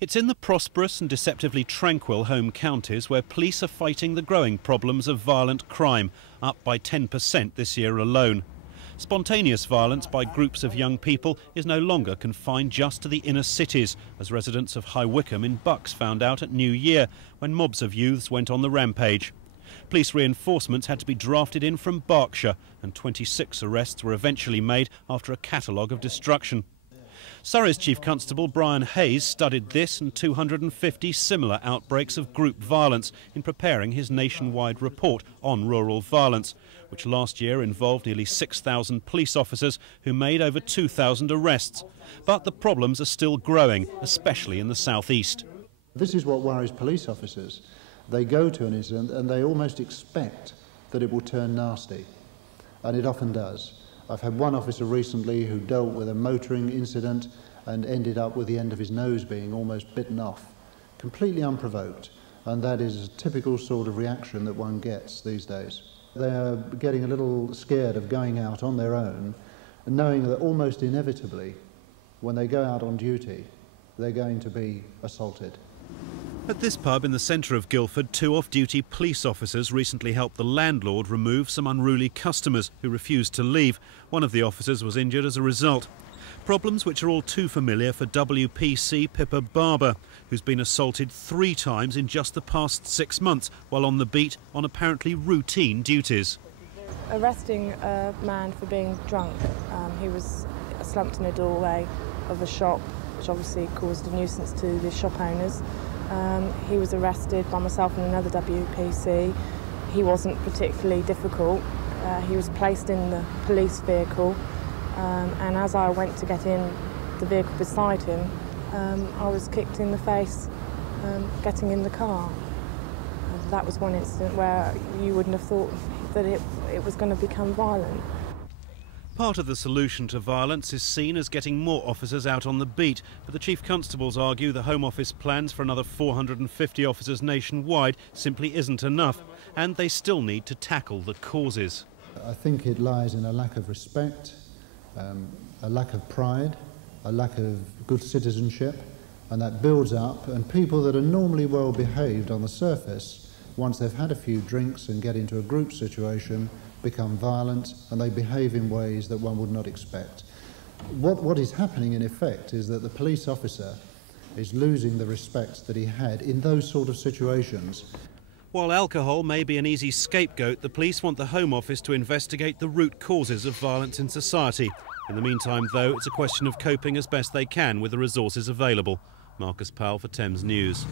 It's in the prosperous and deceptively tranquil home counties where police are fighting the growing problems of violent crime, up by 10% this year alone. Spontaneous violence by groups of young people is no longer confined just to the inner cities, as residents of High Wycombe in Bucks found out at New Year, when mobs of youths went on the rampage. Police reinforcements had to be drafted in from Berkshire, and 26 arrests were eventually made after a catalogue of destruction. Surrey's Chief Constable Brian Hayes studied this and 250 similar outbreaks of group violence in preparing his nationwide report on rural violence, which last year involved nearly 6,000 police officers who made over 2,000 arrests. But the problems are still growing, especially in the southeast. This is what worries police officers. They go to an incident and they almost expect that it will turn nasty, and it often does. I've had one officer recently who dealt with a motoring incident and ended up with the end of his nose being almost bitten off, completely unprovoked, and that is a typical sort of reaction that one gets these days. They're getting a little scared of going out on their own, and knowing that almost inevitably, when they go out on duty, they're going to be assaulted. At this pub in the centre of Guildford, 2 off-duty police officers recently helped the landlord remove some unruly customers who refused to leave. One of the officers was injured as a result. Problems which are all too familiar for WPC Pippa Barber, who's been assaulted 3 times in just the past 6 months while on the beat on apparently routine duties. Arresting a man for being drunk. He was slumped in a doorway of a shop, which obviously caused a nuisance to the shop owners. He was arrested by myself and another WPC. He wasn't particularly difficult. He was placed in the police vehicle, and as I went to get in the vehicle beside him, I was kicked in the face getting in the car. That was one incident where you wouldn't have thought that it was going to become violent. Part of the solution to violence is seen as getting more officers out on the beat, but the Chief Constables argue the Home Office plans for another 450 officers nationwide simply isn't enough, and they still need to tackle the causes. I think it lies in a lack of respect, a lack of pride, a lack of good citizenship, and that builds up, and people that are normally well behaved on the surface, once they've had a few drinks and get into a group situation, become violent, and they behave in ways that one would not expect. What is happening in effect is that the police officer is losing the respect that he had in those sort of situations. While alcohol may be an easy scapegoat, the police want the Home Office to investigate the root causes of violence in society. In the meantime, though, it's a question of coping as best they can with the resources available. Marcus Powell for Thames News.